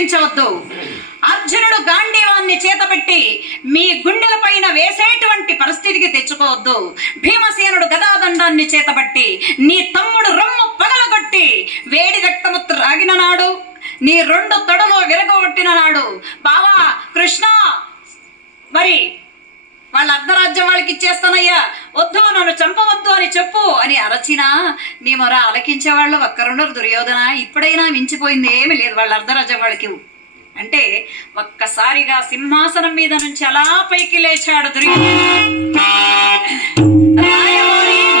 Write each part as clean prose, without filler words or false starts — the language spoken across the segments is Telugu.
కనిపించవద్దు. అర్జునుడు గాంధీవాన్ని చేతపెట్టి మీ గుండెల పైన వేసేటువంటి పరిస్థితికి తెచ్చుకోవద్దు. భీమసేనుడు గదాదండాన్ని చేతబట్టి నీ తమ్ముడు రొమ్ము పగలగొట్టి వేడి రక్తము రాగిన నాడు, నీ 2 తొడలు విరగొట్టిన నాడు, బావా కృష్ణ మరి వాళ్ళ అర్ధరాజ్యం వాళ్ళకి ఇచ్చేస్తానయ్యా, వద్దు నన్ను చంపవద్దు అని చెప్పు అని అరచినా నీ మొర ఆలకించేవాళ్ళు ఒక్కరుండరు దుర్యోధన. ఇప్పుడైనా మించిపోయింది ఏమీ లేదు వాళ్ళ అర్ధరాజ్యం వాళ్ళకి అంటే. ఒక్కసారిగా సింహాసనం మీద నుంచి అలా పైకి లేచాడు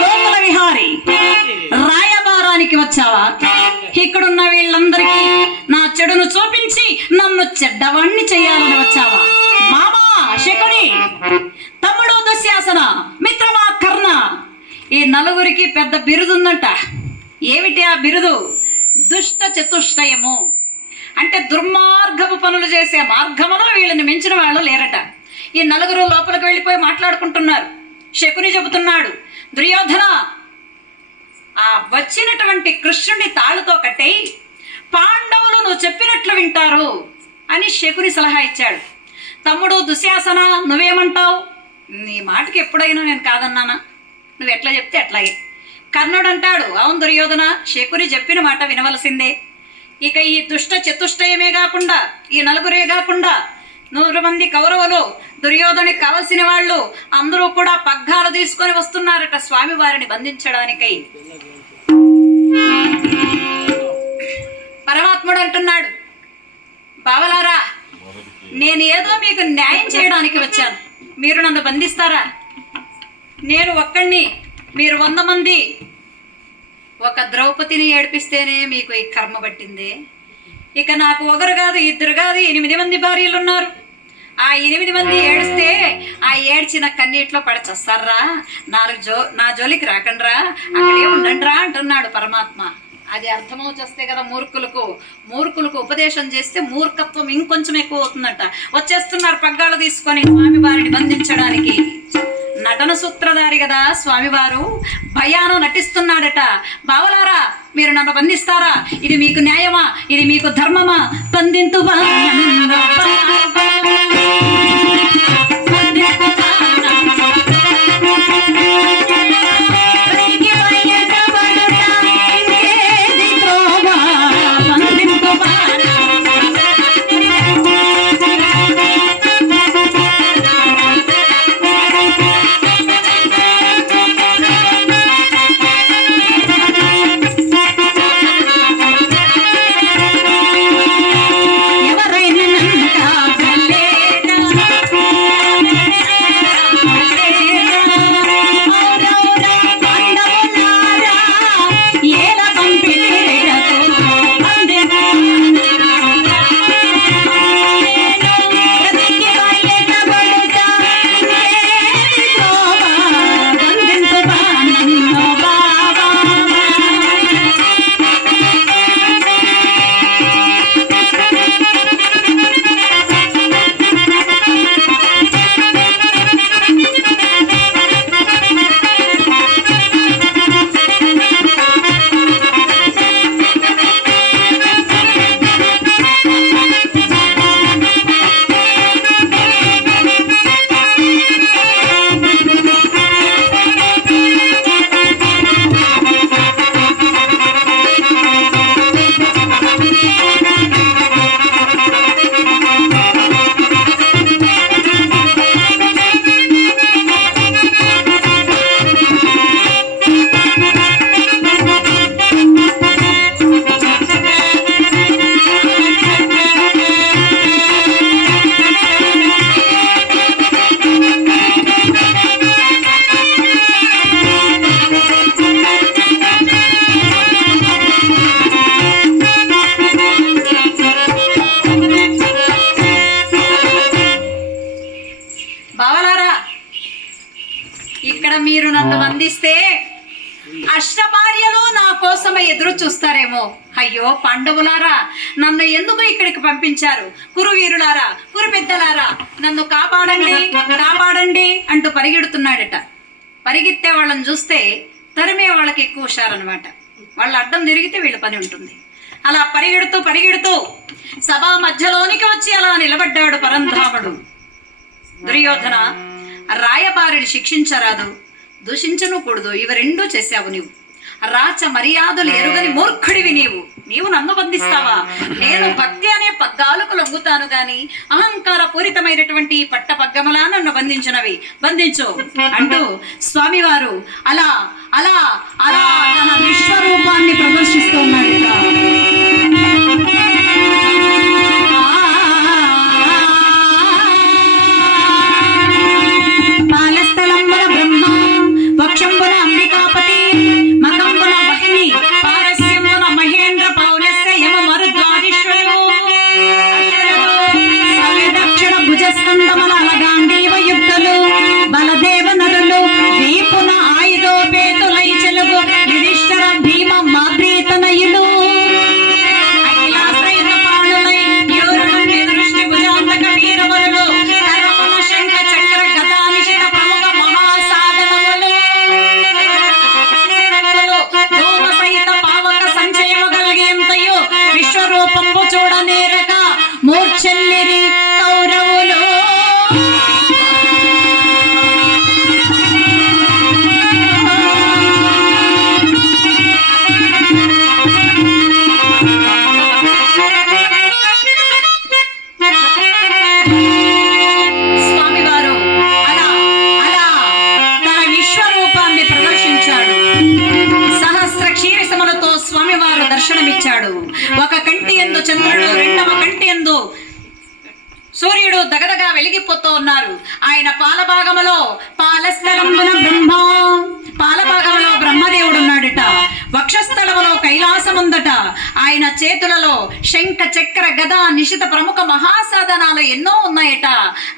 గోకుల విహారి. రాయబారానికి వచ్చావా? ఇక్కడున్న వీళ్ళందరికీ నా చెడును చూపించి నన్ను చెడ్డవాణ్ణి చెయ్యాలని వచ్చావా? మామా శకుని, తమ్ముడు దుశ్శాసన, మిత్రమా కర్ణ, ఈ నలుగురికి పెద్ద బిరుదుందంట. ఏమిటి ఆ బిరుదు? దుష్ట చతుష్టయము. అంటే దుర్మార్గపు పనులు చేసే మార్గములో వీళ్ళని మించిన వాళ్ళు లేరట. ఈ నలుగురు లోపలికి వెళ్ళిపోయి మాట్లాడుకుంటున్నారు. శకుని చెబుతున్నాడు, దుర్యోధన ఆ వచ్చినటువంటి కృష్ణుని తాళ్ళతో కట్టేయి, పాండవులు నువ్వు చెప్పినట్లు వింటారు అని శకుని సలహా ఇచ్చాడు. తమ్ముడు దుశ్శాసన నువ్వేమంటావు? నీ మాటకి ఎప్పుడైనా నేను కాదన్నానా? నువ్వు ఎట్లా చెప్తే అట్లాగే. కర్ణుడు అంటాడు, అవును దుర్యోధన, శకుని చెప్పిన మాట వినవలసిందే. ఇక ఈ దుష్ట చతుష్టయమే కాకుండా ఈ నలుగురే కాకుండా 100 మంది కౌరవులు, దుర్యోధనికి కావలసిన వాళ్ళు అందరూ కూడా పగ్గాలు తీసుకొని వస్తున్నారట స్వామి వారిని బంధించడానికై. పరమాత్ముడు అంటున్నాడు, బావలారా నేను ఏదో మీకు న్యాయం చేయడానికి వచ్చాను, మీరు నన్ను బంధిస్తారా? నేను ఒక్కడిని, మీరు 100 మంది. ఒక ద్రౌపదిని ఏడిపిస్తేనే మీకు ఈ కర్మ పట్టిందే. ఇక నాకు 1 కాదు 2 కాదు 8 మంది భార్యలు ఉన్నారు. ఆ 8 మంది ఏడిస్తే ఆ ఏడ్చిన కన్నీటిలో పడి చస్తారా? నా జోలికి రాకండ్రా, అక్కడే ఉండండిరా అంటున్నాడు పరమాత్మ. అది అర్థమవుచేస్తే కదా మూర్ఖులకు ఉపదేశం చేస్తే మూర్ఖత్వం ఇంకొంచెం ఎక్కువ అవుతుందట. వచ్చేస్తున్నారు పగ్గాలు తీసుకొని స్వామి వారిని బంధించడానికి. నటన సూత్రధారి కదా స్వామివారు, భయాను నటిస్తున్నాడట. బావలారా మీరు నన్ను బంధిస్తారా? ఇది మీకు న్యాయమా? ఇది మీకు ధర్మమా? బంధింతువా మీరు నన్ను బంధిస్తే అష్టభార్యలు నా కోసమే ఎదురు చూస్తారేమో. అయ్యో పాండవులారా, నన్ను ఎందుకు ఇక్కడికి పంపించారు? కురువీరులారా, కురు పెద్దలారా, నన్ను కాపాడండి కాపాడండి అంటూ పరిగెడుతున్నాడట. పరిగెత్తే వాళ్ళని చూస్తే తరిమే వాళ్ళకి ఎక్కువ హుషారనమాట. వాళ్ళ అడ్డం తిరిగితే వీళ్ళ పని ఉంటుంది. అలా పరిగెడుతూ సభా మధ్యలోనికి వచ్చి అలా నిలబడ్డాడు పరంధాముడు. దుర్యోధన, రాయబారిని శిక్షించరాదు, దూషించను కూడదు, ఇవి రెండూ చేశావు నీవు. రాచ మర్యాదలు ఎరుగని మూర్ఖుడివి నీవు నన్ను బంధిస్తావా? నేను భక్తి అనే పగ్గాలకు లొంగుతాను గాని అహంకార పూరితమైనటువంటి పట్ట పగ్గమలా నన్ను బంధించు అంటూ స్వామివారు అలా అలా అలా తన విశ్వరూపాన్ని ప్రదర్శిస్తూ ఉన్నాడు. మూర్ఛల్లిరి కౌరవులు. స్వామివారు అలా అలా తన విశ్వరూపాన్ని ప్రదర్శించాడు. సహస్ర క్షీరసములతో స్వామివారు దర్శనమిచ్చాడు. ఒక కంటి యందు చంద్రుడు, రెండవ కంటి యందు సూర్యుడు దగదగా వెలిగిపోతూ ఉన్నారు. ఆయన పాలభాగములో పాలభాగములో బ్రహ్మదేవుడు ఉన్నాడట. వక్షస్థలములో కైలాసముందట. ఆయన చేతులలో శంఖ చక్ర గద నిశిత ప్రముఖ మహాసాధనాలు ఎన్నో ఉన్నాయట.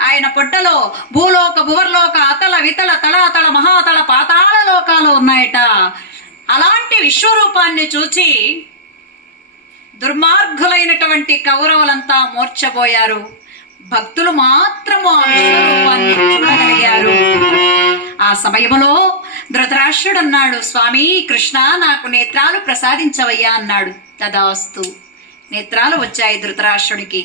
ఆయన పొట్టలో భూలోక భువర్లోక అతల వితల తలాతల మహాతల పాతాళ లోకాలు ఉన్నాయట. అలాంటి విశ్వరూపాన్ని చూచి దుర్మార్గులైనటువంటి కౌరవులంతా మూర్ఛపోయారు. భక్తులు మాత్రము ఆ విశ్వరూపాన్ని చూడగలిగారు. ఆ సమయంలో ధృతరాష్ట్రుడు అన్నాడు, స్వామి కృష్ణ, నాకు నేత్రాలు ప్రసాదించవయ్యా అన్నాడు. తదాస్తు. నేత్రాలు వచ్చాయి ధృతరాష్ట్రుడికి.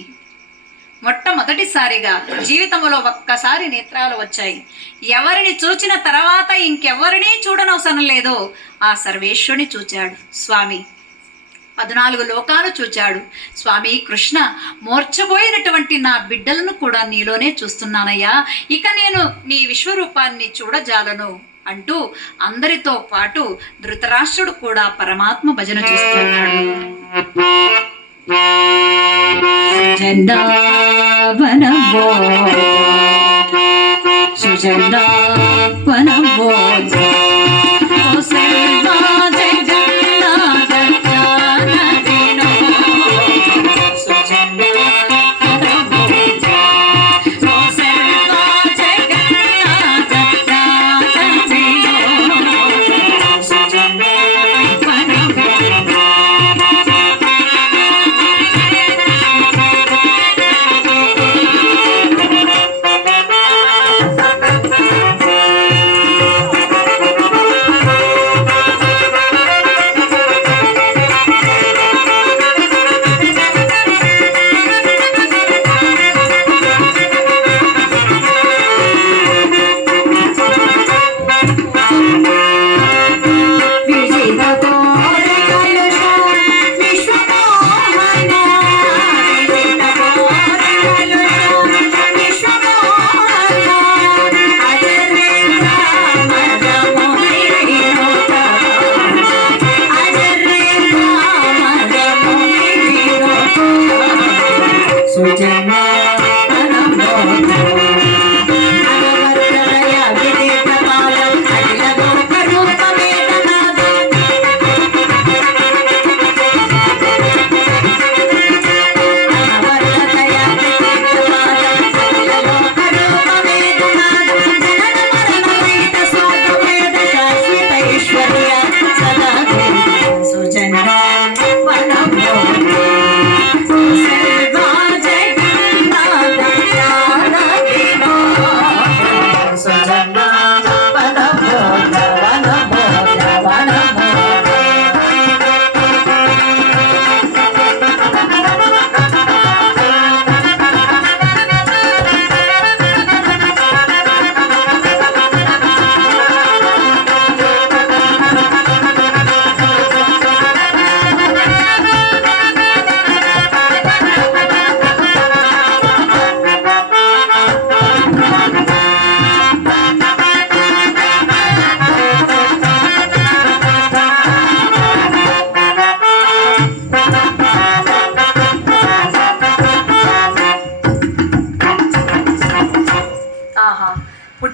మొట్టమొదటిసారిగా జీవితంలో ఒక్కసారి నేత్రాలు వచ్చాయి. ఎవరిని చూచిన తర్వాత ఇంకెవరినీ చూడనవసరం లేదు. ఆ సర్వేశ్వరుని చూచాడు స్వామి. 14 లోకాలు చూచాడు. స్వామి కృష్ణ, మూర్ఛపోయినటువంటి నా బిడ్డలను కూడా నీలోనే చూస్తున్నానయ్యా, ఇక నేను నీ విశ్వరూపాన్ని చూడజాలను అంటూ అందరితో పాటు ధృతరాష్ట్రుడు కూడా పరమాత్మ భజన చేస్తున్నాడు.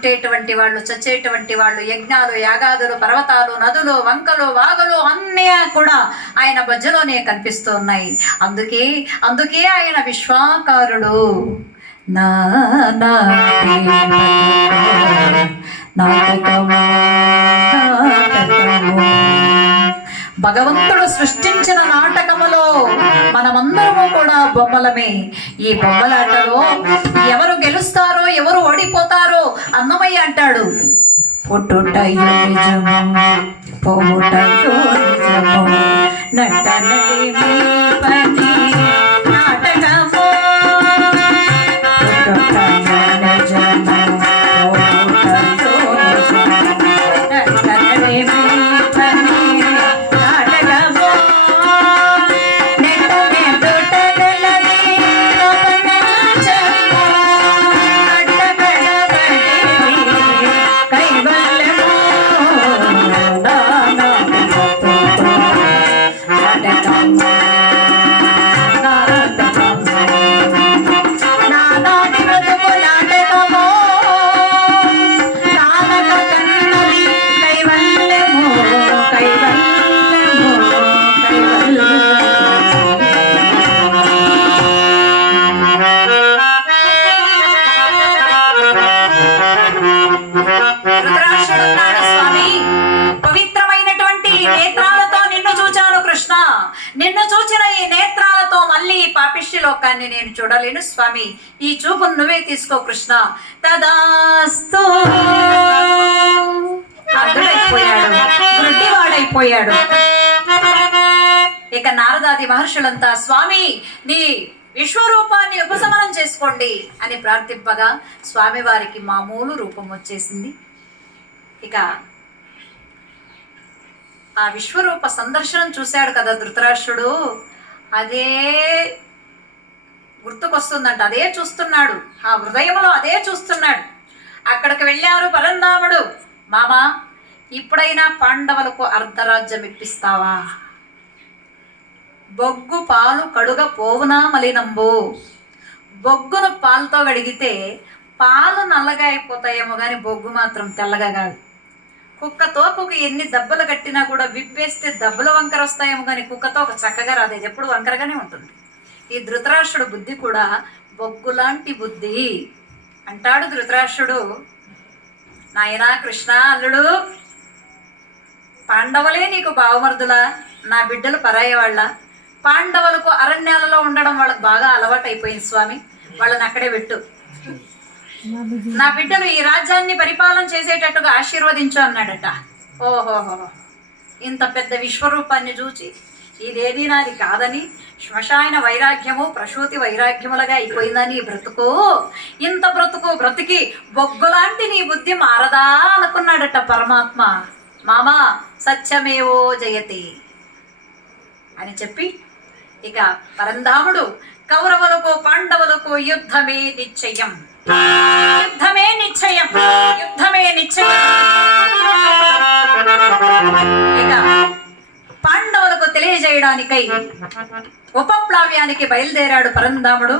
పుట్టేటువంటి వాళ్ళు, చచ్చేటువంటి వాళ్ళు, యజ్ఞాలు, యాగాదులు, పర్వతాలు, నదులు, వంకలు, వాగులు అన్నీ కూడా ఆయన మధ్యలోనే కనిపిస్తూ ఉన్నాయి. అందుకే ఆయన విశ్వాకారుడు. భగవంతుడు సృష్టించిన నాటకములో మనమందరము కూడా బొమ్మలమే. ఈ బొమ్మలాటలో ఎవరు గెలుస్తారో ఎవరు ఓడిపోతారో అన్నమయ్య అంటాడు, పుట్టుటయో నిజము పోవుటయో నిజము నటనలేమి పని నాటకము పుట్టుటయో నిజము పోవుటయో నిజము నటనలేమి పని నాటకము నెట్టమే దుటగలది లోపనాచము అడ్డగడబడి కైవల్యము నిన్ను చూచిన ఈ నేత్రాలతో మళ్ళీ పాపిష్టి లోకాన్ని నేను చూడలేను స్వామి, ఈ చూపును నువ్వే తీసుకో కృష్ణ. తదాస్తు అడ్డుడైపోయాడు, గుడ్డివాడైపోయాడు. ఇక నారదాది మహర్షులంతా స్వామి నీ విశ్వరూపాన్ని ఉపశమనం చేసుకోండి అని ప్రార్థింపగా స్వామివారికి మామూలు రూపం వచ్చేసింది. ఇక ఆ విశ్వరూప సందర్శనం చూశాడు కదా ధృతరాష్ట్రుడు, అదే గుర్తుకొస్తుందంట, అదే చూస్తున్నాడు, ఆ హృదయంలో అదే చూస్తున్నాడు. అక్కడికి వెళ్ళారు పరంధాముడు, మామా ఇప్పుడైనా పాండవులకు అర్ధరాజ్యం ఇప్పిస్తావా? బొగ్గు పాలు కడుగ పోవునా మలినంబు. బొగ్గును పాలతో కడిగితే పాలు నల్లగా అయిపోతాయేమో కానీ బొగ్గు మాత్రం తెల్లగా కాదు. కుక్క తోకకు ఎన్ని దెబ్బలు కట్టినా కూడా విప్పేస్తే దెబ్బలు వంకర వస్తాయేమో కానీ కుక్కతో ఒక చక్కగా రాదు, ఎప్పుడు వంకరగానే ఉంటుంది. ఈ ధృతరాష్ట్రుడు బుద్ధి కూడా బొగ్గులాంటి బుద్ధి. అంటాడు ధృతరాష్ట్రుడు, నాయనా కృష్ణ అల్లుడు, పాండవులే నీకు బావమరుదులా, నా బిడ్డలు పరాయి వాళ్ళ. పాండవులకు అరణ్యాలలో ఉండడం వాళ్ళకు బాగా అలవాటు అయిపోయింది స్వామి, వాళ్ళని అక్కడే పెట్టు. నా బిడ్డలు ఈ రాజ్యాన్ని పరిపాలన చేసేటట్టుగా ఆశీర్వదించు అన్నాడట. ఓహోహో, ఇంత పెద్ద విశ్వరూపాన్ని చూచి ఇదేది నాది కాదని శ్మశాన వైరాగ్యము ప్రసూతి వైరాగ్యములుగా అయిపోయిందని బ్రతుకు, ఇంత బ్రతికి బొగ్గులాంటి నీ బుద్ధి మారదా అనుకున్నాడట పరమాత్మ. మామా సత్యమేవో జయతి అని చెప్పి ఇక పరంధాముడు కౌరవులకు పాండవులకు యుద్ధమే నిశ్చయం, యుద్ధమే నిశ్చయం, యుద్ధమే నిశ్చయం. ఇక పాండవులకు తెలియజేయడానికై ఉపప్లావ్యానికి బయలుదేరాడు పరంధాముడు.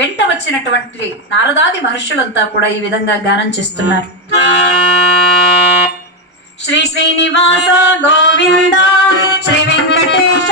వెంట వచ్చినటువంటి నారదాది మహర్షులంతా కూడా ఈ విధంగా గానం చేస్తున్నారు. శ్రీ శ్రీనివాస గోవింద శ్రీ వెంకటేశ